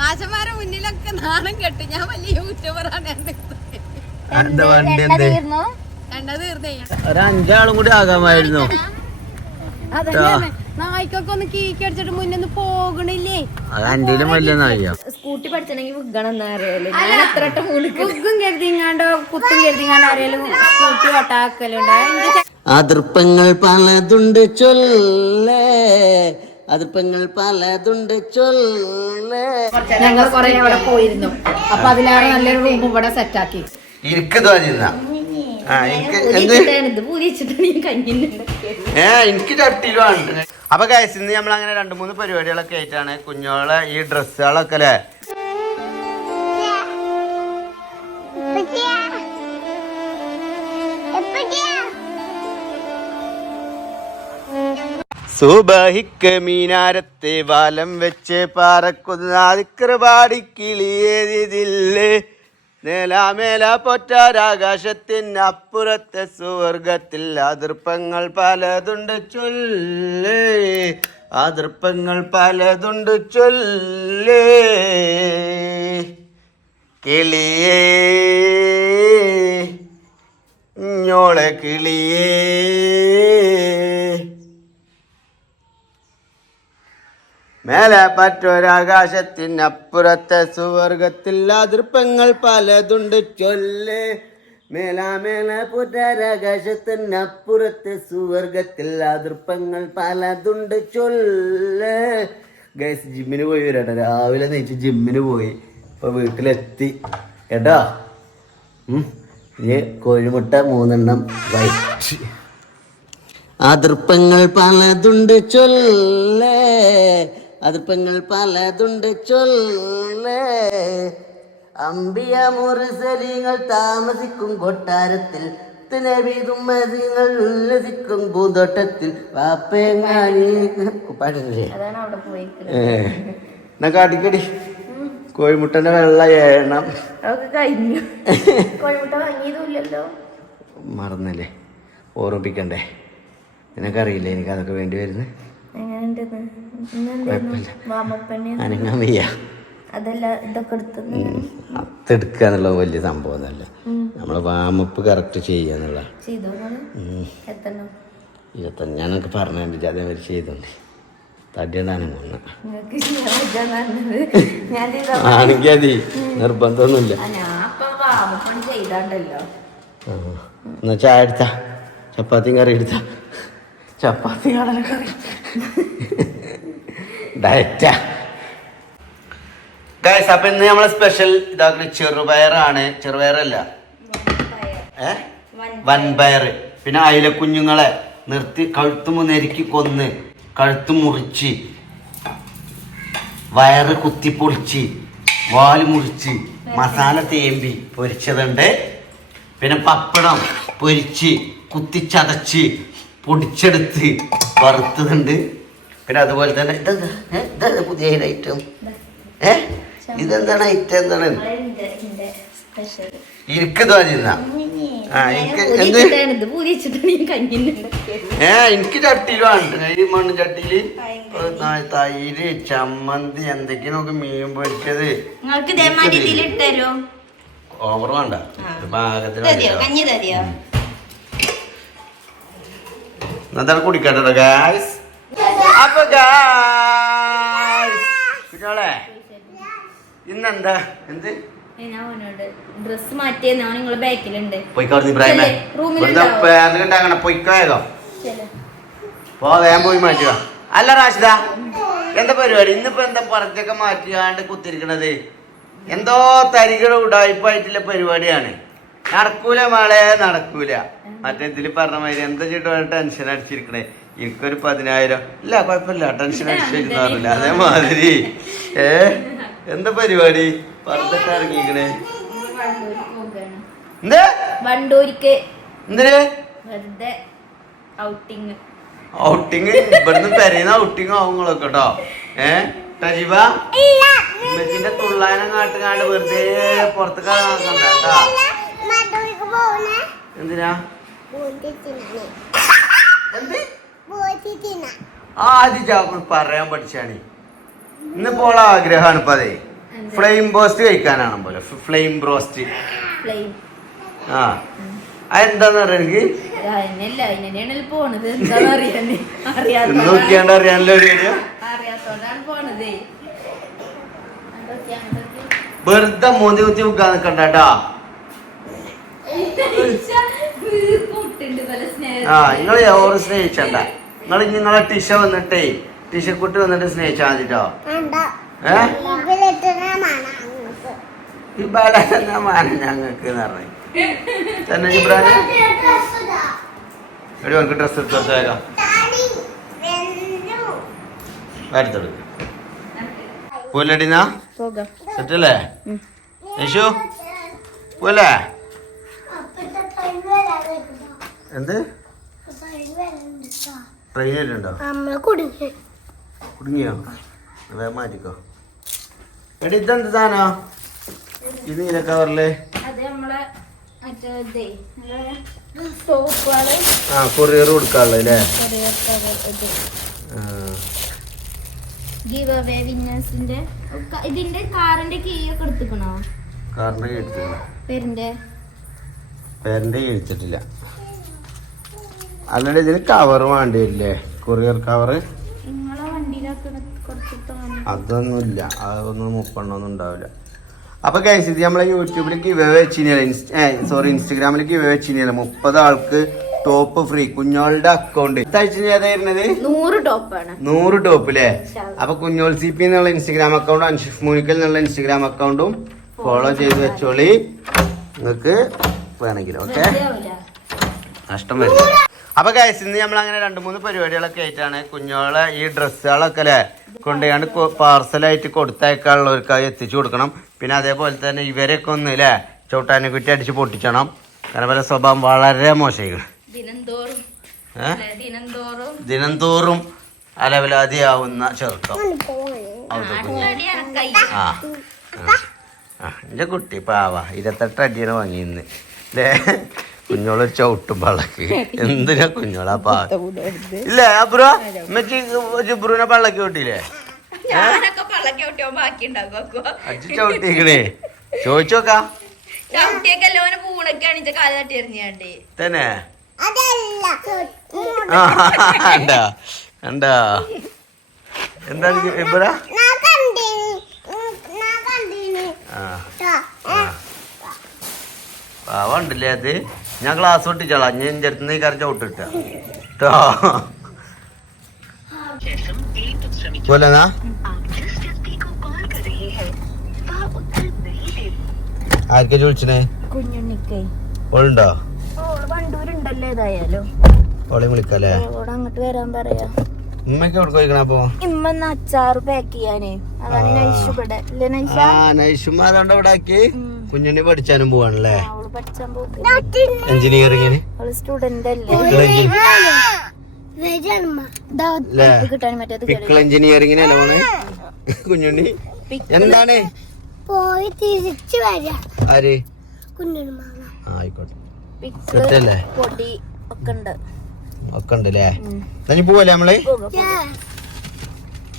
മാഷന്മാരെ മുന്നിലൊക്കെ നാണം കെട്ടു. ഞാൻ വലിയ യൂട്യൂബറാണ്. ഒരഞ്ചാളും കൂടി ആകാമായിരുന്നു. നായ്ക്കൊക്കെ ഒന്ന് കീക്കി അടിച്ചിട്ട് മുന്നൊന്ന് പോകണില്ലേ? അത് അന്റെയിലും വലിയ നായിക. സ്കൂട്ടി പഠിച്ചെങ്കിൽ വിഗണം കരുതിങ്ങാണ്ടോ കുത്തും കരുതിങ്ങാണ്ടോ അറിയാലും സ്കൂട്ടി ഒട്ടാക്കലുണ്ട്. അതിർപ്പങ്ങൾ പലതുണ്ട് ചൊല്ലേ, അതിർപ്പങ്ങൾ പലതുണ്ട് ചൊല്ലേ. ഞങ്ങൾ കൊറേ അവിടെ പോയിരുന്നു. അപ്പൊ അതിലേറെ നല്ലൊരു റൂം ഇവിടെ സെറ്റാക്കി. എനിക്ക് തോന്നിയ എനിക്ക് ചട്ടിയിലുണ്ട്. അപ്പൊ ഗൈസ് ഇന്ന് നമ്മളങ്ങനെ 2-3 പരിപാടികളൊക്കെ ആയിട്ടാണ്. കുഞ്ഞോളെ ഈ ഡ്രസ്സുകളൊക്കെ അല്ലേ സുബഹിക്ക് മീനാരത്തെ വാലം വെച്ച് പാറക്കുന്നാദിക്കൃപാടിക്കിളിയേതില്ലേ നേലാമേല പൊറ്റാരാകാശത്തിനപ്പുറത്തെ സുവർഗത്തിൽ അതിർപ്പങ്ങൾ പലതുണ്ട് ചൊല്ലേ, അതിർപ്പങ്ങൾ പലതുണ്ട് ചൊല്ലേ. കിളിയേ ഞോളെ കിളിയേ മേലെ പറ്റൊരാകാശത്തിനപ്പുറത്തെ സുവർഗത്തിൽ അതിർപ്പങ്ങൾ പലതുണ്ട് ചൊല്ലേ, മേലാമേല പൊറ്റാരാകാശത്തിനപ്പുറത്തെ സുവർഗത്തിൽ അതിർപ്പങ്ങൾ പലതുണ്ട് ചൊല്ലേ. ഗൈസ് ജിമ്മിന് പോയി വരാട്ടോ. രാവിലെ നെയ്ച്ച് ജിമ്മിന് പോയി. ഇപ്പൊ വീട്ടിലെത്തി കേട്ടോ. കോഴിമുട്ട 3 എണ്ണം വൈറ്റ്. അതിർപ്പങ്ങൾ പലതുണ്ട് ചൊല്ലേ, അതിർപ്പങ്ങൾ പലതുണ്ട് ചൊല്ലേ. അമ്പിയ മുർസലിങ്ങൾ താമസിക്കും കൊട്ടാരത്തിൽ, നബിതുമ്മദിങ്ങൾ ഉല്ലസിക്കും പൂന്തോട്ടത്തിൽ. പാടില്ലേ എന്നാ കാട്ടിക്കടി. കോഴിമുട്ടന്റെ വെള്ള ഏണം കഴിഞ്ഞു. കോഴിമുട്ട വാങ്ങിയതുമില്ലല്ലോ. മറന്നല്ലേ, ഓർമ്മിപ്പിക്കണ്ടേ. നിനക്കറിയില്ല എനിക്ക് അതൊക്കെ വേണ്ടി വരുന്നത്. അനങ്ങാൻ വയ്യ. അതെടുക്കുക എന്നുള്ളത് വലിയ സംഭവം ഒന്നല്ല. നമ്മള് വാമപ്പ് കറക്റ്റ് ചെയ്യാന്നുള്ള 25 ഞാനൊക്കെ പറഞ്ഞിട്ട് അതേമാതിരി ചെയ്തോണ്ട് തടിയണ്ടാനും ആണെങ്കിൽ അതി നിർബന്ധമൊന്നുമില്ല. എന്നാ ചായ എടുത്താ, ചപ്പാത്തിയും കറി എടുത്താ. ചപ്പാത്തി കടലക്കറി ഡയറ്റാ ഗൈസ്. അപ്പൊ ഇന്ന് നമ്മളെ സ്പെഷ്യൽ ഇതാക്കുന്ന ചെറുപയറാണ്. ചെറുപയറല്ല, വൻപയർ. പിന്നെ അയിലക്കുഞ്ഞുങ്ങളെ നിർത്തി കഴുത്ത് നെരുക്കി കൊന്ന് കഴുത്ത് മുറിച്ച് വയറ് കുത്തിപ്പൊളിച്ച് വാല് മുറിച്ച് മസാല തേമ്പി പൊരിച്ചതുണ്ട്. പിന്നെ പപ്പടം പൊരിച്ച് കുത്തിച്ചതച്ച് പൊടിച്ചെടുത്ത് വറുത്തതുണ്ട്. പിന്നെ അതുപോലെ തന്നെ ഇതെന്താ പുതിയ ഐറ്റം? ഇതെന്താണ് ഐറ്റം? എന്താണ് എനിക്ക് തോന്നിയ എനിക്ക് ചട്ടിയിലുണ്ട്. ഈ മണ്ണ് ചട്ടിയില് തൈര് ചമ്മന്തി എന്തൊക്കെയാ നോക്ക് മീൻ പൊരിച്ചത്. ഓവർ വേണ്ട, പാകത്തിന് എന്താണ് കുടിക്കട്ടോ ഗായ്സ്. അപ്പൊ കുഞ്ഞോളെ ഇന്നെന്താ എന്ത് ഡ്രസ് മാറ്റിയ നിങ്ങള് ബാക്കിലുണ്ട്. പൊയ്ക്കോ പോ, വേഗം പോയി മാറ്റുക. അല്ല റാഷിദ, എന്താ പരിപാടി? ഇന്നിപ്പോ എന്താ പുറത്തൊക്കെ മാറ്റിയാണ്ട് കുത്തിരിക്കണത്? എന്തോ തരികള ഉടായ്പായിട്ടുള്ള പരിപാടിയാണ്. നടക്കൂല മളെ, നടക്കൂല. മറ്റേ ഇതില് പറഞ്ഞ മാതിരി എന്താ ചേട്ടോ ടെൻഷൻ അടിച്ചിരിക്കണേ. എനിക്കൊരു 10,000 ഇല്ല, കുഴപ്പമില്ല, ടെൻഷൻ അടിച്ചിരുന്നില്ല. അതേമാതിരി എന്താ പരിപാടി? പുറത്തൊക്കെ ഇറങ്ങിക്കണേ. എന്താ വണ്ടൂരിക്ക് എന്തിന് ഔട്ടിങ്? ഇവിടുന്ന് പെരയുന്ന ഔട്ടിങ് ആവുങ്ങളൊക്കെ കേട്ടോ. ടജിബ ഉമ്മച്ചിന്റെ തുള്ളാനം കാട്ടുകാണ്ട് വെറുതെ പുറത്തേക്ക് നോക്കണ്ട കേട്ടോ. എന്തിനാ? ആദ്യം പറയാൻ പഠിച്ചാണ്. ഇന്നിപ്പോൾ ആഗ്രഹമാണ് ഇപ്പൊ. അതെ ഫ്ലെയിം ബ്രോസ്റ്റ് കഴിക്കാനാണ് പോലെ ഫ്ലെയിം ബ്രോസ്റ്റ്. ആ അതെന്താന്ന് പറയാ എനിക്ക് നോക്കിയാണ്ട് അറിയാനല്ലോ ഒരു വീഡിയോ. വെറുതെ മോന്തി കുത്തി വെക്കാൻ നിക്കണ്ടാ. ആ നിങ്ങള് ഓറ് സ്നേഹിച്ചണ്ട. നിങ്ങൾ നിങ്ങളെ ടിഷ വന്നിട്ടേ ടിഷക്കുട്ടി വന്നിട്ട് സ്നേഹിച്ചാ മതിട്ടോ. ഈ ബാലാ മാനം ഞങ്ങക്ക് പറഞ്ഞു തന്നെ ജിബ്രാന് എടി നമുക്ക് ഡ്രസ് എടുത്ത് വേഗം എടുത്തെടുക്ക. പോലടിനാ സെറ്റല്ലേ യേശു പോലെ എന്ത് ട്രെയിനിലുണ്ടോ? കുടുങ്ങിയോ? വേഗം മാറ്റിക്കോ. എടി ഇതെന്ത് സാധനോ ഇത് നീല കവറില്? ആ കൊറിയർ കൊടുക്കാനുള്ളല്ലേ? ഇതിന്റെ കാറിന്റെ കീ ഒക്കെ എടുത്തിക്കണോ? കാറിന്റെ കീ എടുത്തിക്കണോ? പേരന്റെ കീ എടുത്തിട്ടില്ല. അല്ലടെ ഇതിന് കവർ വേണ്ടി വരില്ലേ? കൊറിയർ കവറ് അതൊന്നുമില്ല. അതൊന്നും 30 ഉണ്ടാവില്ല. അപ്പൊ ഗൈസ് ഇത് നമ്മളെ യൂട്യൂബിൽ ഗിവ് അവേ വെച്ചില്ല, ഇൻസ്റ്റഗ്രാമിൽ ഗിവ് അവേ വെച്ചില്ല. 30 ആൾക്ക് ടോപ്പ് ഫ്രീ. കുഞ്ഞോളുടെ അക്കൗണ്ട് ഏതായിരുന്നത്? 100 ടോപ്പ് അല്ലേ? അപ്പൊ കുഞ്ഞോൾ CP എന്നുള്ള ഇൻസ്റ്റഗ്രാം അക്കൗണ്ടും അൻഷിഫ് മൂനിക്കൽ എന്നുള്ള ഇൻസ്റ്റഗ്രാം അക്കൗണ്ടും ഫോളോ ചെയ്ത് വെച്ചോളി. നിങ്ങൾക്ക് വേണമെങ്കിൽ ഓക്കെ. നഷ്ടം വരും. അപ്പൊ ഗൈസ് ഇന്ന് നമ്മൾ അങ്ങനെ 2-3 പരിപാടികളൊക്കെ ആയിട്ടാണ്. കുഞ്ഞോളെ ഈ ഡ്രസ്സുകളൊക്കെ അല്ലേ കൊണ്ടുപോയാണ്ട് പാർസലായിട്ട് കൊടുത്തയക്കാനുള്ളവർക്കായി എത്തിച്ചു കൊടുക്കണം. പിന്നെ അതേപോലെ തന്നെ ഇവരൊക്കെ ഒന്ന് അല്ലേ ചവിട്ടാനെ കുറ്റി അടിച്ച് പൊട്ടിച്ചണം. കാരണം ഇവരെ സ്വഭാവം വളരെ മോശമായിരിക്കും. ദിനംതോറും അലവലാതിയാവുന്ന ചെറുക്കം. എന്റെ കുട്ടി പാവ 28 അടിയാണ് വാങ്ങിയിന്ന് അല്ലേ? കുഞ്ഞോളൊരു ചവിട്ടും പള്ളക്ക്. എന്തിനാ കുഞ്ഞോളാ പാ ഇല്ലേ? അബ്രോ ജിബ്രുവിനെ പള്ളക്ക് വിട്ടില്ലേ? അടിച്ച് ചവിട്ടിക്കണേ ചോദിച്ചോക്കാ തന്നെ. എന്താ എന്താണ് ഇബ്ര? പാവണ്ടല്ലേ അത്? ഞാൻ ക്ലാസ് പൊട്ടിച്ചോളാം. ഞാൻ എൻ്റെ അടുത്ത് നീ കരഞ്ഞ വിട്ടിട്ടാ കേട്ടോ. പോലെന്നാ ആർക്കാ ചോദിച്ചേ? ഓളുണ്ടോ? ഓളെ വിളിക്കല്ലേ? അങ്ങോട്ട് വരാൻ പറയാ. ഉമ്മക്ക് എവിടെ പോയിക്കണ? അപ്പൊ ഇമ്മന്ന് അച്ചാറ് പാക്ക് ചെയ്യാനേ. അതാണ് നൈഷുമ്മ അതുകൊണ്ട് ഇവിടെ ആക്കി. കുഞ്ഞുണ്ണി പഠിച്ചാനും പോവാണല്ലേ? പഠിച്ചാൻ പോകും. എഞ്ചിനീയറിംഗിന് സ്റ്റുഡന്റ് അല്ലേ? പിക്കിൾ എഞ്ചിനീയറിംഗിനല്ലേ പോണേ കുഞ്ഞുണ്ണി? എന്താണ് പോയി തിരിച്ചു വരാ? ആര്? ആയിക്കോട്ടെ. പൊടി ഒക്കെ ഉണ്ട്. ഒക്കെ ഉണ്ട് അല്ലേ? നീ പോവല്ലേ നമ്മള്?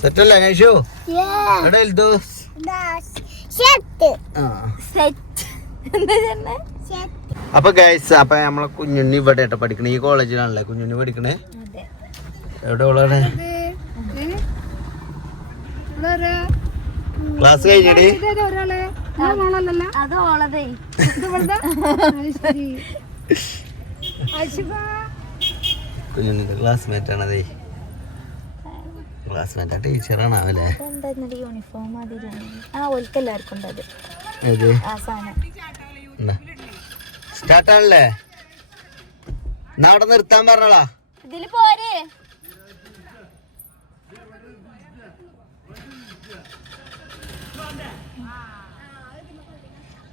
സെറ്റല്ലേ നൈഷു? അപ്പൊ ഗൈസ് അപ്പൊ നമ്മളെ കുഞ്ഞുണ്ണി ഇവിടെ ആയിട്ട് പഠിക്കണേ. ഈ കോളേജിലാണല്ലേ കുഞ്ഞുണ്ണി പഠിക്കണേ? എവിടെ ഉള്ളതാണ്? ക്ലാസ് കഴിഞ്ഞടി? കുഞ്ഞുണ്ണിന്റെ ക്ലാസ്മേറ്റ് ആണതേ. ക്ലാസ്മേറ്റ് ടീച്ചറാണ് അവല്ലേ? സ്റ്റാർട്ടാണല്ലേ? എന്നാ അവിടെ നിർത്താൻ പറഞ്ഞോളാ.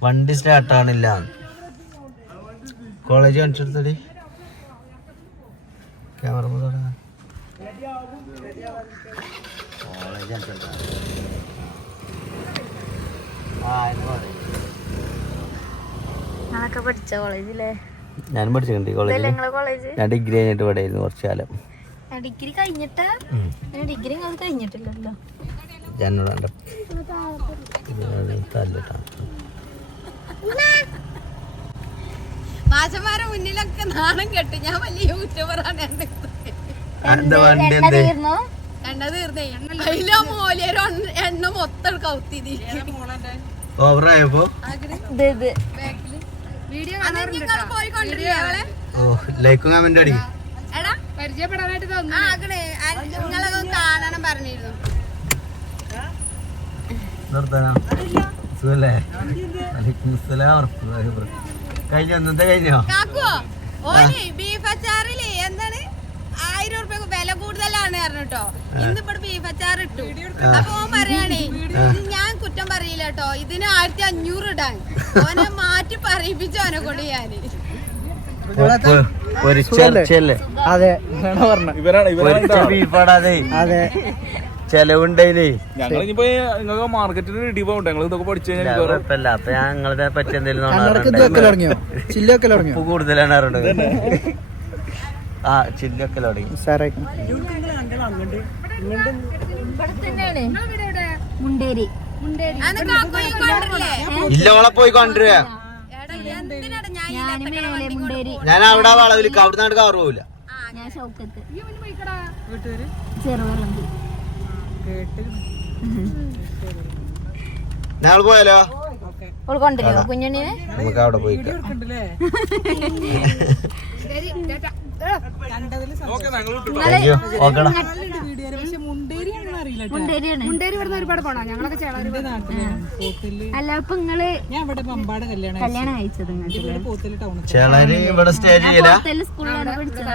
വണ്ടി സ്റ്റാർട്ടാണില്ല. കോളേജ് കാണിച്ചെടുത്തടി ക്യാമറ. കോളേജ് കാണിച്ചെടുത്ത പഠിച്ച കോളേജില്ലേ? ഞാനും പഠിച്ചിട്ടുണ്ട് കോളേജിൽ. ഞാൻ ഡിഗ്രി കഴിഞ്ഞിട്ട് ഇവിടെ ആയിരുന്നു കുറച്ചു കാലം. ഡിഗ്രി കഴിഞ്ഞിട്ട്? ഡിഗ്രി കഴിഞ്ഞിട്ടില്ലല്ലോ. ജനോട് മാഷന്മാരെ മുന്നിലൊക്കെ നാണം കെട്ടു. ഞാൻ വലിയ യൂട്യൂബറാണ്. എണ്ണ തീർന്നേ അതിലോ മോലിയൊരു എണ്ണ മൊത്തം കൗത്തി ഓവറായപ്പോ പോയി കൊണ്ടിരിക്കേ ലൈക്കും കമന്റ് അടി എടാ പരിചയപ്പെടാനായിട്ട് നിങ്ങളൊക്കെ കാണണം പറഞ്ഞിരുന്നു. കഴിഞ്ഞോ ഇന്നത്തെ കഴിഞ്ഞോ കാക്കുവോ ഓന് ബീഫ് അച്ചാറില് എന്താണ് 1000 രൂപ വില കൂടുതലാണ് പറഞ്ഞിട്ടോ. ഇന്നിവിടെ ബീഫ് അച്ചാർ ഇട്ടു. അപ്പൊ ഓൻ പറയാണേ ഞാൻ കുറ്റം പറയില്ല കേട്ടോ, ഇതിന് 1500 ഇടാൻ. ഓനെ മാറ്റി പറയിപ്പിച്ചു ഓനെ കൊണ്ട് ഞാന്. ചെലവുണ്ടേ ഞങ്ങളിപ്പോ മാർക്കറ്റിൽ ഇടി പോകട്ടെ ഞങ്ങൾ ഇതൊക്കെ പഠിച്ചു കുഴപ്പമില്ല. അപ്പൊ ഞങ്ങളുടെ പറ്റി എന്തെങ്കിലും കൂടുതലാണ് ആ ചില്ലൊക്കെ തുടങ്ങി. ഇല്ല ഓളെ പോയി കൊണ്ടുവരിക. ഞാൻ അവിടെ വളവിലേക്ക് അവിടെ നാട് കവർ പോവില്ല. ഞങ്ങൾ പോയാലോ കുഞ്ഞുണ്ണിനെ നമുക്ക് അവിടെ പോയി ഒരുപാട് പോണോ? ഞങ്ങളൊക്കെ അല്ല അപ്പൊ നിങ്ങള് കല്യാണം കഴിച്ചത് ചേളാരി ഇവിടെ സ്റ്റേ ചെയ്യില്ല. സ്കൂളിലാണ് പഠിച്ചത്.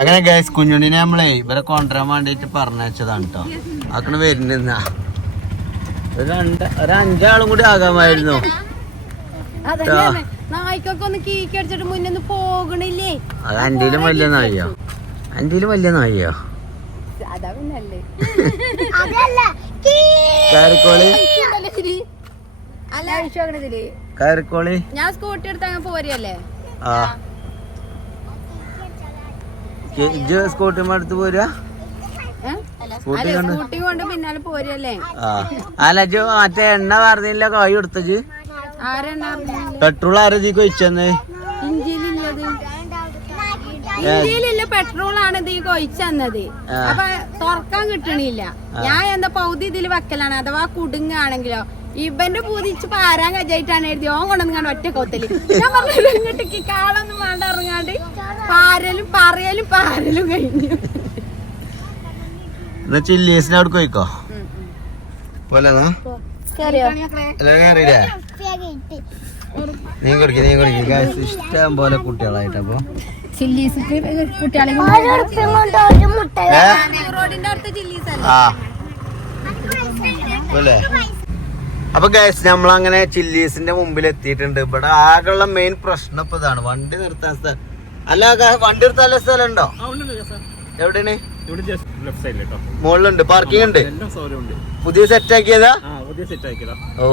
അങ്ങനെ ഗൈസ് കുഞ്ഞുണ്ണിനെ നമ്മളെ ഇവരെ കൊണ്ടുവരാൻ വേണ്ടിട്ട് പറഞ്ഞതാണ് കേട്ടോ. അക്കണ് വരുന്ന ഒരു 5 കൂടി ആകാമായിരുന്നു. നായ്ക്കൊക്കെ ഒന്ന് കീക്കി അടിച്ചിട്ട് മുന്നൊന്ന് പോകണില്ലേ? അത് അന്റയിലും വലിയ നായിയോ? അന്റയിലും വലിയ നായിയോ? അതാ പിന്നല്ലേ കയറിക്കോളി. ഞാൻ സ്കൂട്ടി എടുത്ത് അങ്ങനെ പോരല്ലേ? ആ സ്കൂട്ടി എടുത്ത് പോരാ. സ്കൂട്ടി കൊണ്ട് പിന്നാലെ പോരല്ലേ? അല്ല മറ്റേ എണ്ണ പറഞ്ഞില്ല കായ് കൊടുത്തത്. പെട്രോൾ ആരതിക്ക് ഒഴിച്ചെന്ന്? ഇന്ത്യയിലുള്ള പെട്രോൾ ആണ് ഇത് കൊഴിച്ചത്. അപ്പൊ തുറക്കാൻ കിട്ടണില്ല. ഞാൻ എന്താ പൗതി ഇതിൽ വെക്കലാണ്. അഥവാ കുടുങ്ങാണെങ്കിലോ ഇവന്റെ പൂതിച്ച് പാരാൻ കജായിട്ടാണ് എഴുതി ഓൻ കൊണ്ടുവന്ന് ഒറ്റ കൊത്തല്. ഞാൻ പറഞ്ഞു ഇങ്ങോട്ടേക്ക് കാളൊന്നും വേണ്ട ഇറങ്ങാണ്ട് പാരലും പാരലും കഴിഞ്ഞു. ചില്ലീസിന് അവിടെ പോയിക്കോ പോലെ നീ കൊടുക്ക ഇഷ്ടം പോലെ കുട്ടികളായിട്ട്. അപ്പൊ അപ്പൊ ഗൈസ് നമ്മളങ്ങനെ ചില്ലീസിന്റെ മുമ്പിൽ എത്തിയിട്ടുണ്ട്. ഇവിടെ ആകെയുള്ള മെയിൻ പ്രശ്നം ഇപ്പൊ ഇതാണ്, വണ്ടി നിർത്താൻ സ്ഥലം. അല്ല വണ്ടി നിർത്താനുള്ള സ്ഥലം ഉണ്ടോ? എവിടെയാണ്? മുകളിലുണ്ട്, പാർക്കിംഗ് ഉണ്ട്. പുതിയ സെറ്റ് ആക്കിയതാ? Oh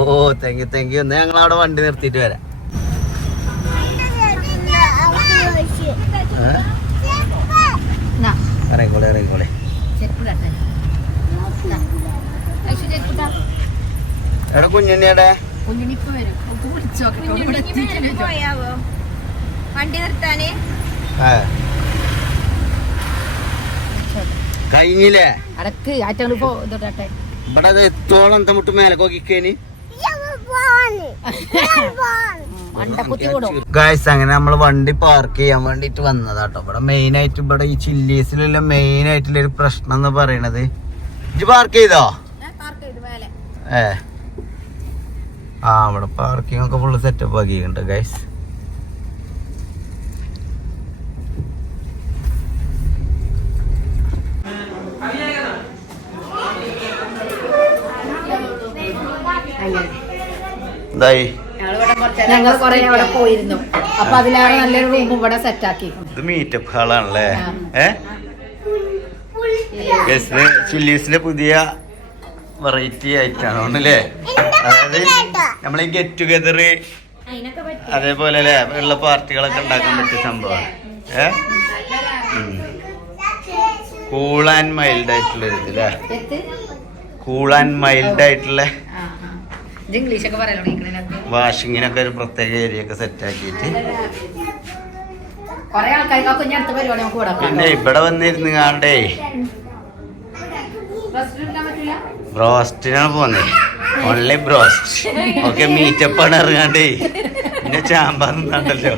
thank you. എന്നാ ഞങ്ങൾ അവിടെ വണ്ടി നിർത്തിയിട്ട് വരാം. ഇറങ്ങിക്കോളെ. എവിടെ കുഞ്ഞുണ്ണിയുടെ? വണ്ടി നിർത്താന് കഴിഞ്ഞില്ലേ? അടക്ക് ഇവിടെ എത്തോളം മുട്ട് മേലെ നോക്കിക്കേനി. ഗൈസ് അങ്ങനെ നമ്മള് വണ്ടി പാർക്ക് ചെയ്യാൻ വേണ്ടിട്ട് വന്നതാട്ടോ. ഇവിടെ മെയിൻ ആയിട്ട് ഇവിടെ ഈ ചില്ലീസിലുള്ള മെയിൻ ആയിട്ടുള്ള ഒരു പ്രശ്നം എന്ന് പറയണത്, ഇജ്ജ് പാർക്ക് ചെയ്തോ? ഇവിടെ പാർക്കിംഗ് ഒക്കെ ഫുള്ള് സെറ്റപ്പ് ആക്കിയിട്ടുണ്ട് ഗൈസ്. എന്തായി? ഞങ്ങൾ കൊറേ അവിടെ പോയിരുന്നു. അപ്പൊ അതിലേറെ നല്ലൊരു റൂം ഇവിടെ സെറ്റ് ആക്കി. ഇത് മീറ്റപ്പ് ഹാളാണല്ലേ? ചില്ലീസിന്റെ പുതിയ വെറൈറ്റി ആയിട്ടാണല്ലേ? അതായത് നമ്മളീ ഗെറ്റ് ടുഗദർ അതേപോലെ അല്ലേ ഉള്ള പാർട്ടികളൊക്കെ ഉണ്ടാക്കാൻ പറ്റിയ സംഭവമാണ്. കൂൾ ആൻഡ് മൈൽഡ് ആയിട്ടുള്ള ഇതില്ലേ, കൂൾ ആൻഡ് മൈൽഡ് ആയിട്ടുള്ള ഇംഗ്ലീഷ് ഒക്കെ പറയാൻ വാഷിങ്ങിനൊക്കെ ഒരു പ്രത്യേക ഏരിയ ഒക്കെ സെറ്റ് ആക്കിയിട്ട് കൊറേ ആൾക്കാർക്ക് ഇനി അടുത്ത പരിപാടി നമുക്ക് കൂടാം. പിന്നെ ഇവിടെ വന്നിരുന്ന് കാണണ്ടേ ബ്രോസ്റ്റിനാണ് പോന്നെ. Only broast. ഓക്കെ, മീറ്റപ്പ് ആണ് ഇറങ്ങാണ്ടേ. പിന്നെ ചാമ്പാ നിന്നാണ്ടല്ലോ.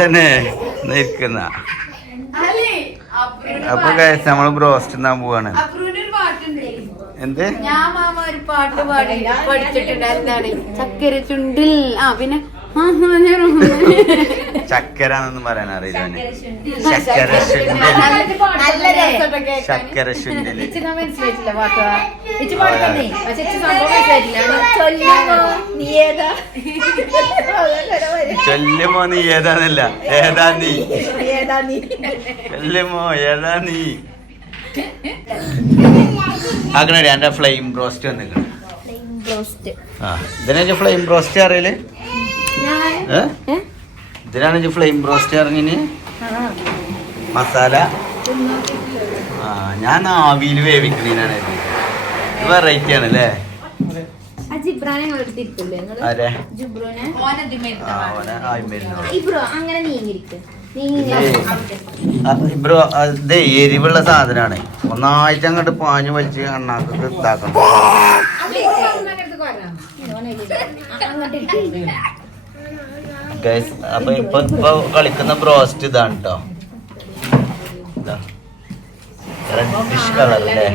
തന്നെ നിൽക്കുന്ന അപ്പൊ നമ്മള് ബ്രോസ്റ്റ് തിന്നാൻ പോവാണ്. എന്ത് ഞാൻ മാമ ഒരു പാട്ട് പാടി പഠിച്ചിട്ടുണ്ടായിരുന്നാണ് ചക്കര ചുണ്ടിൽ. പിന്നെ ചക്കര എന്നൊന്നും പറയാൻ അറിയില്ല. ചക്കര ശുണ്ടിൽ, ചക്കര ശുണ്ടിൽ. മനസ്സിലായിട്ടില്ല പാട്ട് പാടണ്ടേ, പക്ഷെ സംഭവം മനസ്സിലായിട്ടില്ല. നീ ഏതാ ചൊല്ലുമോ നീ ഏതാന്നല്ല, ഏതാ നീ, ഏതാ നീ ചൊല്ലുമോ ഏതാ നീ. അങ്ങനെ എന്റെ ഫ്ലെയിം ബ്രോസ്റ്റ് വന്നിട്ടുണ്ട്. ആ, ഇതിനെ ഫ്ലെയിം ബ്രോസ്റ്റ് അറിയില്ലേ? ഇതിനാണ് ഫ്ലെയിം ബ്രോസ്റ്റ് ഇറങ്ങിന് മസാല. ആ, ഞാൻ ആവിയിൽ വേവിക്കണീനാണ്. ഇത് വെറൈറ്റി ആണ് അല്ലേ? ആരെ അങ്ങനെ നീങ്ങിരിക്കും. ബ്രോ, ഇത് എരിവുള്ള സാധനമാണ്. ഒന്നായിട്ട് അങ്ങോട്ട് പാഞ്ഞു വലിച്ച് അണ്ണാക്കൊക്കെ ഇതാക്കണം. ഗൈസ്, അപ്പൊ ഇപ്പൊ കളിക്കുന്ന ബ്രോസ്റ്റ് ഇതാണ് കേട്ടോ. റെഡിഷ് കളർ അല്ലേ?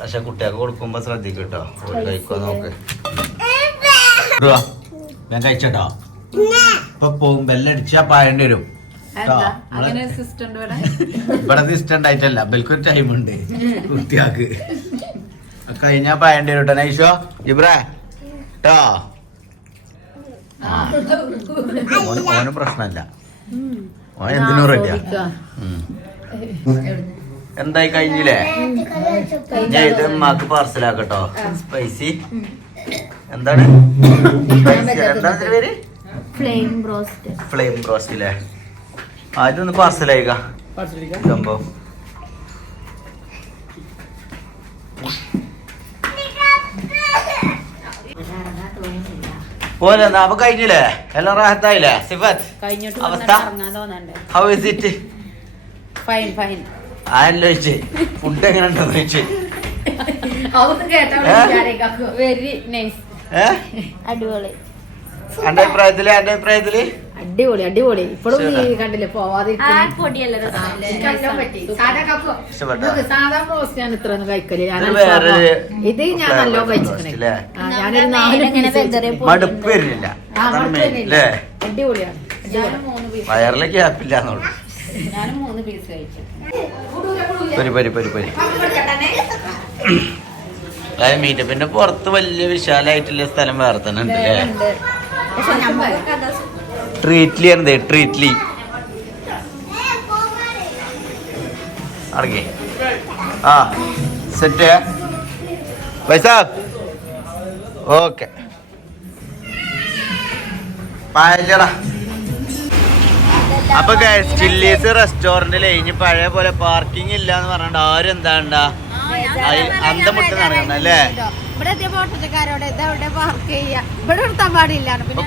പക്ഷെ കുട്ടികൾക്ക് കൊടുക്കുമ്പോ ശ്രദ്ധിക്കും കേട്ടോ. കഴിക്കോ നോക്ക്. ഞാൻ കഴിച്ചോട്ടോ. ഇപ്പൊ പോകും ബെല്ലടിച്ചാ പായേണ്ടി വരും. ഇവിടെ സിസ്റ്റം ആയിട്ടല്ല, ബെൽക്കൊരു ടൈം ഉണ്ട് കുട്ടിയാക്ക്. കഴിഞ്ഞാ പായേണ്ടി വരും കേട്ടോ. നൈഷോ ഇബ്രാ ട്ടോ. ഓന് പ്രശ്നല്ല, ഓൻ എന്തിനും റെഡിയാ. എന്തായി കഴിഞ്ഞില്ലേ? ഞാൻ ഇത് ഉമ്മാക്ക് പാർസലാക്കട്ടോ. സ്പൈസി എന്താണ്? എന്താണ് പേര്? ഫ്ലെയിം ബ്രോസ്റ്റ് അല്ലേ? ആദ്യമൊന്ന് പാർസലായിക്ക സംഭവം. പോലെ അപ്പൊ കഴിഞ്ഞില്ലേ? എല്ലാം റാഹത്തായില്ലേ? സിഫത്ത്, അവസ്ഥ ഹൗ ഇസ് ഇറ്റ്? ആലോചിച്ച് ഫുഡ് എങ്ങനെ ഉണ്ടെന്ന് ചോദിച്ചു. വെരി നൈസ്, അടിപൊളി. എന്റെ അഭിപ്രായത്തില് അടിപൊളി അടിപൊളി. ഇപ്പോഴും നീ കണ്ടില്ലേ പോവാതെ സാധാ ബ്രോസ്റ്റ് ഞാൻ ഇത്ര ഒന്നും കഴിക്കല്. ഇത് ഞാൻ നല്ലോ വേറൊരു കഴിച്ചിട്ടുണ്ടേ. ഞാനൊരു 4 മടുപ്പ് വരുന്നില്ല. അടിപൊളിയാണ്. വയറിലെ ഗ്യാപ്പില്ല എന്നുള്ളു. ഞാനും 3 പീസ് കഴിച്ചു. അതായത് മീറ്റപ്പിന്റെ പുറത്ത് വലിയ വിശാലായിട്ടുള്ള സ്ഥലം വേറെ തന്നെ ഉണ്ട് അല്ലേ? ട്രീറ്റ്ലി ആണ്, ട്രീറ്റ്ലി അടങ്ങി. ആ സെറ്റ് പൈസ ഓക്കെ പായല്ലടാ. അപ്പൊ ചില്ലീസ് റെസ്റ്റോറന്റിൽ ഇനി പഴയ പോലെ പാർക്കിംഗ് ഇല്ല എന്ന് പറഞ്ഞിട്ട് ആരും എന്താണ്ടാ അന്തമുട്ട് നടക്കണ്ടല്ലേ?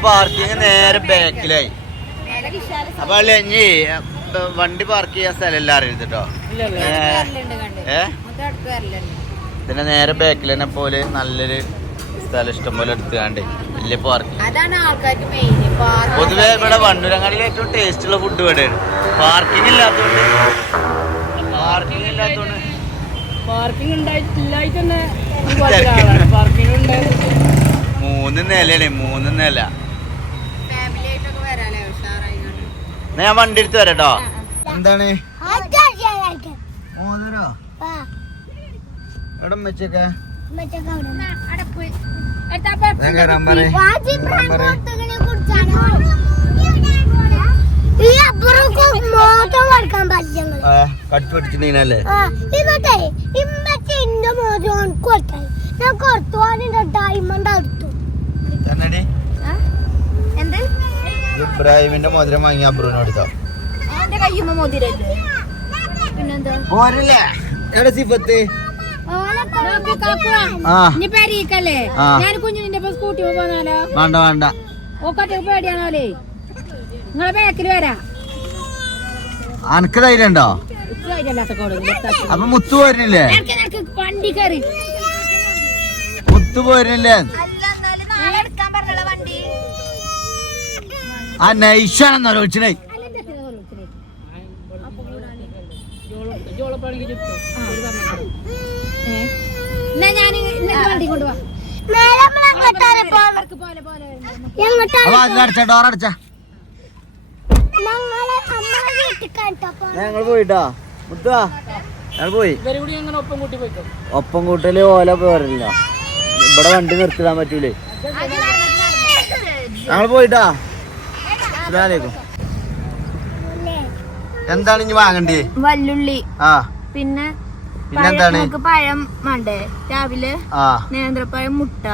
പാർക്കിംഗ് നേരെ ബാക്കിലായി. അപ്പൊ ഇനി വണ്ടി പാർക്ക് ചെയ്യാൻ സ്ഥലം അറിയരുത് കേട്ടോ. ഇതിന്റെ നേരെ ബാക്കിൽ തന്നെ പോലെ നല്ലൊരു സ്ഥലം ഇഷ്ടം പോലെ എടുത്തുകാണ്ട് വലിയ പാർക്കിംഗ്. പൊതുവെ ഇവിടെ വണ്ടൂരങ്ങാടിയിൽ ഏറ്റവും ടേസ്റ്റ് ഉള്ള ഫുഡ് ഇവിടെയാണ്. പാർക്കിംഗ് ഇല്ലാത്തോണ്ട് പാർക്കിംഗ് ഉണ്ടായിട്ടില്ലായിട്ടെന്നെ 3 നിലയാണ്, 3 നില. ഞാൻ വണ്ടി എടുത്ത് വരാട്ടോ. എന്താണ് കട്ടുപിടിച്ചിട്ടീനല്ലേ? ഇബ്രാഹിമിന്റെ മോതിരം വാങ്ങി അബ്രുവിന് കൊടുത്തോ എന്റെ കയ്യുമ്പോ മോതിരല്ലേ പിന്നെന്താ പോരല്ലേ എവിടെ സിഫത്ത് ഇനി പെരീക്കല്ലേ ഞാൻ കുഞ്ഞിന്റെ സ്കൂട്ടി പോകാനാലോ വേണ്ട വേണ്ട ഓക്കട്ടെ പേടിയാണോലേ നിങ്ങളെ ബാക്കിൽ വരാ അനക്ക് ധൈര്യം ഉണ്ടോ അപ്പൊ മുത്തു പോരുന്നില്ലേ വണ്ടി കയറി മുത്തു പോരുന്നില്ലേ ആ നൈഷാണെന്നോ വിളിച്ചേ വണ്ടി കൊണ്ടുപോവാ അടച്ച ഡോറടച്ച ഞങ്ങൾ പോയിട്ടാ മുത്തുവാ ഞങ്ങൾ പോയി ഒപ്പം കൂട്ടല് ഓല പോരില്ല ഇവിടെ വണ്ടി നിർത്തിടാൻ പറ്റൂലേ ഞങ്ങൾ പോയിട്ടാ അസ്സലാമലൈക്കും എന്താണ് ഇനി വാങ്ങണ്ടേ വല്ലുള്ളി ആ പിന്നെന്താണ് പഴം വേണ്ടേ രാവിലെ നേന്ത്രപ്പഴം മുട്ട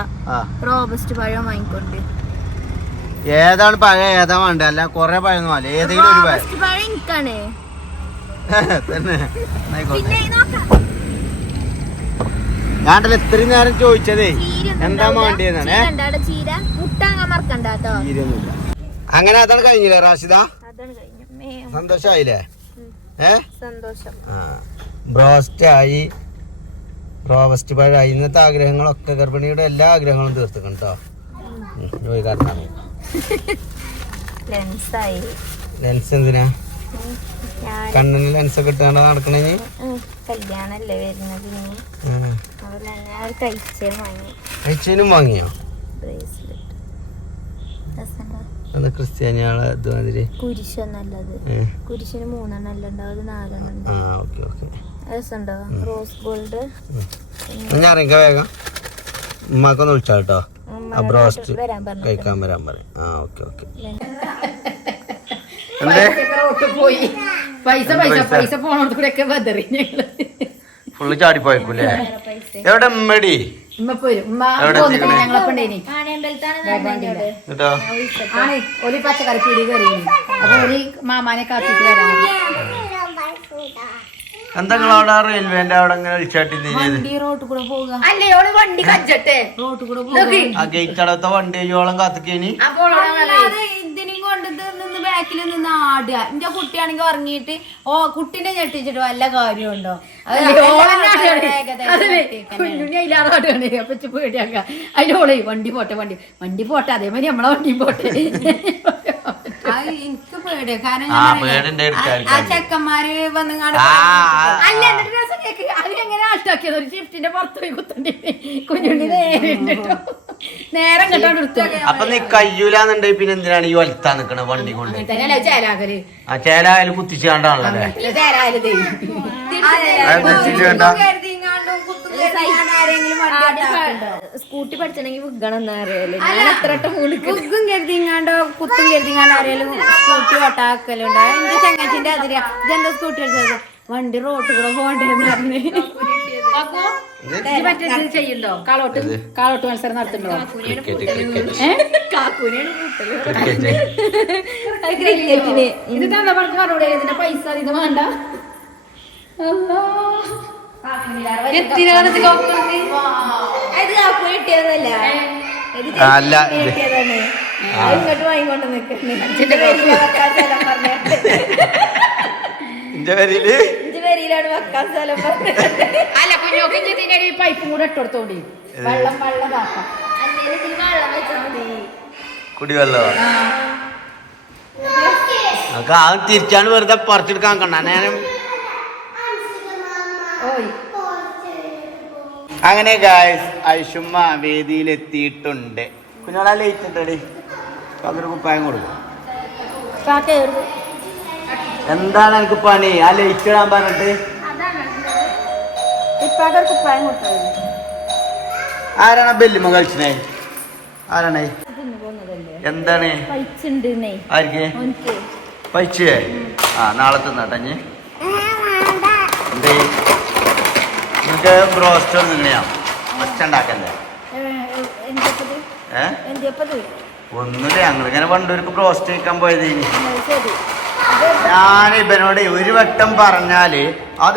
റോബസ്റ്റ് പഴം വാങ്ങിക്കൊണ്ട് ഏതാണ് പഴം ഏതാ വേണ്ട അല്ല കൊറേ പഴം അല്ല ഏതെങ്കിലും ഒരു പഴം പഴം എനിക്കാണ് തന്നെ ഞാണ്ടല്ലോ ഇത്രയും നേരം ചോദിച്ചതേ എന്താ വേണ്ടിയെന്നാണ് ചീര മുട്ട അങ്ങനെ മറക്കണ്ട കേട്ടോ ചീരയൊന്നുമില്ല അങ്ങനെ അതാണ് കഴിഞ്ഞില്ലേ റാഷിദ അതാണ് കഴിഞ്ഞു സന്തോഷായില്ലേ സന്തോഷം ബ്രോസ്റ്റ് ആയി റോബസ്റ്റ് പഴമായി ഇന്നത്തെ ആഗ്രഹങ്ങളൊക്കെ ഗർഭിണിയുടെ എല്ലാ ആഗ്രഹങ്ങളും തീർത്തിക്കണം കേട്ടോ ലെൻസ് എന്തിനാ കണ്ണിന് ലെൻസ് ഒക്കെ ഇട്ടാണ്ട് നടക്കണേ കല്യാണല്ലേ വരുന്നത് കഴിച്ചതിനും വാങ്ങിയോ അത് ക്രിസ്ത്യാനിയാളെ ഇതുമാതിരി കുരിശൊന്നല്ലത് കുരിശിന് 3 എണ്ണം ഉണ്ടാവും 4 എണ്ണം രസമുണ്ടോ റോസ് ഗോൾഡ് ഞാൻ ഇറങ്ങിക്ക വേഗം ഉമ്മാക്കൊന്ന് വിളിച്ചാ കേട്ടോ ബ്രോസ്റ്റ് കഴിക്കാൻ വരാൻ പറയും ഓക്കെ പോയി പൈസ പോണോട് കൂടെ ഒക്കെ ബദറി ഫുള്ള് ചാടിപ്പോയേക്കൂലേ എവിടെ ഉമ്മടി ഒരു പച്ചക്കറി പീടി കയറി അപ്പൊ ഒരു മാമാനെ കാത്തിട്ട് വരാം എന്താ അവിടെ റെയിൽവേന്റെ അവിടെ ഇങ്ങനെ വിളിച്ചാട്ടി റോഡ് കൂടെ പോവുക അല്ലേ ഓള് വണ്ടി കജ്ജട്ടെ റോഡ് കൂടെ പോവുക ആ ഗേറ്റ് അടത്ത വണ്ടി അയ്യോളം കാത്തിക്കേനി ഇതിനും കൊണ്ട് നിന്ന് ബാക്കിൽ നിന്ന് ആടുക എന്റെ കുട്ടിയാണെങ്കിൽ ഉറങ്ങിയിട്ട് കുട്ടീനെ ഞെട്ടിച്ചിട്ട് വല്ല കാര്യമുണ്ടോ അപ്പൊ പേടിയാക്ക അതിനോളെ വണ്ടി പോട്ടെ അതേമാതിരി നമ്മളെ വണ്ടി പോട്ടെ എനിക്ക് പേടിയ കാരണം ആ ചെക്കന്മാര് വന്നുങ്ങാട് അല്ല അതിനെങ്ങനെ ആട്ടാക്കിയത് ഒരു ഷിഫ്റ്റിന്റെ പുറത്ത് പോയി കുത്തണ്ടി കുഞ്ഞുണ്ണി നേരം കേട്ടോ അപ്പൊ നീ കയ്യൂലെന്നുണ്ടെ പിന്നെ എന്തിനാണ് ഈ വലുത്താ നിക്കണ വണ്ടി കൊണ്ട് ചേലാകര് ആ ചേലായാലും കുത്തിച്ചു കണ്ടാണല്ലേ സ്കൂട്ടി പഠിച്ചണെങ്കിൽ വിഗണം കരുതിങ്ങാണ്ടോ കുത്തും കരുതിങ്ങാണ്ടോ ആരെങ്കിലും സ്കൂട്ടി ഓട്ടാക്കലുണ്ടോ എന്റെ ചങ്ങാച്ചിന്റെ അതിരി ഇതെന്താ സ്കൂട്ടി പഠിച്ചത് വണ്ടി റോട്ട് കൂടെ പോകണ്ടെന്ന് പറഞ്ഞു ചെയ്യണ്ടോ കാളോട്ട് മത്സരം നടത്തുന്നുണ്ടോ ഇതിന്റെ പൈസ ഇത് വേണ്ട അല്ല ഇങ്ങോട്ട് വാങ്ങിക്കൊണ്ട് നിൽക്കണേ പേരിലാണ് വെക്കാൻ സ്ഥലം അല്ല കുഞ്ഞോക്കി പൈപ്പും കൂടെ ഇട്ടെടുത്തോണ്ടി വെള്ളം വെള്ളതാക്കാം കുടിവെള്ളോ അത് തിരിച്ചാണ് വെറുതെ പറിച്ചെടുക്കാൻ കണ്ട നേരം അങ്ങനെ ഗായ്സ് ഐഷുമ്മ വേദിയിൽ എത്തിയിട്ടുണ്ട് കുഞ്ഞോളാ ലേറ്റ് ഉണ്ടടി അതൊരു കുപ്പായം കൊടുക്കും എന്താണ് എനിക്ക് പണി ആ ലേറ്റ് ഇടാൻ പറഞ്ഞിട്ട് ആരാണ് ബെല്ലുമ്മ കളിച്ചേ ആരാണേ എന്താണ് ആർക്ക് പൈച്ചേ നാളെ തിന്നാട്ടഞ്ഞ് എന്തേ നിനക്ക് ബ്രോസ്റ്റ് നിന്നെയാ ഒച്ച ഉണ്ടാക്കല്ലേ ഒന്നുമില്ല, ഞങ്ങളിങ്ങനെ വണ്ടൂർക്ക് ബ്രോസ്റ്റ് കഴിക്കാൻ പോയത്. ശരി ഞാൻ ഇവനോട് ഒരു വട്ടം പറഞ്ഞാല് അത്